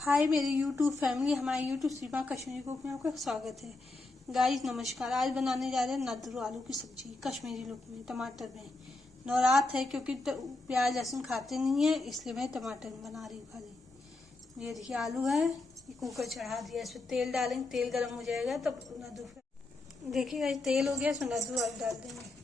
हाय मेरी YouTube family, हमारे YouTube सीमा Kashmiri cook में आपका स्वागत है। गाइस नमस्कार। आज बनाने जा रहे हैं नद्रू आलू की सब्जी कश्मीरी लुक में, टमाटर में। नवरात है क्योंकि प्याज लहसुन खाते नहीं है, इसलिए मैं टमाटर में बना रही हूँ खाली। ये देखिए आलू है, ये कुकर चढ़ा दिया, इसमें तेल डालेंगे, तेल गर्म हो जाएगा तब नद्रू। देखिए गाइस तेल हो गया, इसमें नद्रू आलू डाल देंगे।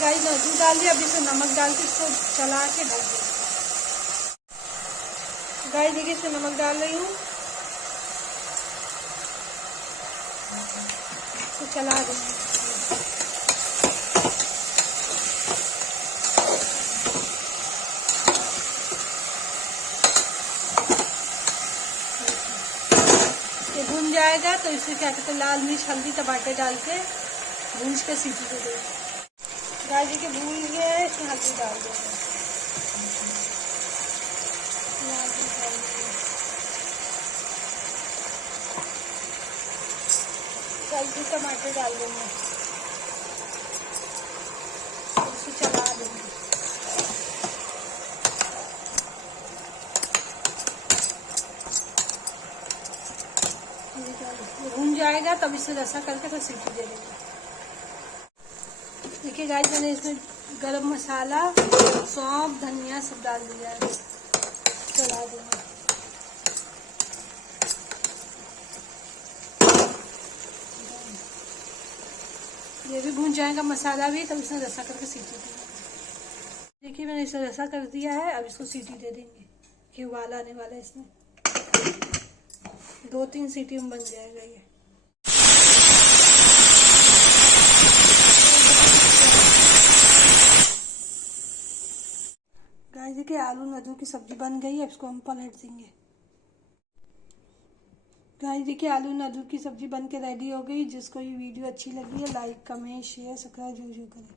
गाइस नद्रू डाल दिया, अभी इसमें नमक डाल के इसको चला के ढक दिया। गाइस देखिए इसमें नमक डाल रही हूँ, इसको चला देंगे। ये भुन जाएगा तो इसमें क्या कहते हैं, लाल मिर्च हल्दी टमाटर डाल के भून के सीटी दे देंगे। गाय जी के भून गए हैं, इसमें हल्दी डाल देंगे, हल्दी टमाटर डाल देंगे, इसे चला देंगे। भून जाएगा तब इसे रसा करके तो सीटी दे देंगे। देखिए गाइस मैंने इसमें गरम मसाला, सौंफ, धनिया सब डाल दिया है, चला देंगे। ये भी भून जाएगा मसाला भी, तब इसमें रसा करके सीटी देंगे। देखिए मैंने इसे रसा कर दिया है, अब इसको सीटी दे देंगे कि उबाल आने वाला है। इसमें 2-3 सीटी में बन जाएगा ये। गाइस देखिए आलू नद्रू की सब्जी बन गई है, इसको हम पलट देंगे। गाइस देखिए आलू नद्रू की सब्जी बन के रेडी हो गई। जिसको ये वीडियो अच्छी लगी है लाइक कमेंट शेयर सब्सक्राइब जरूर करें।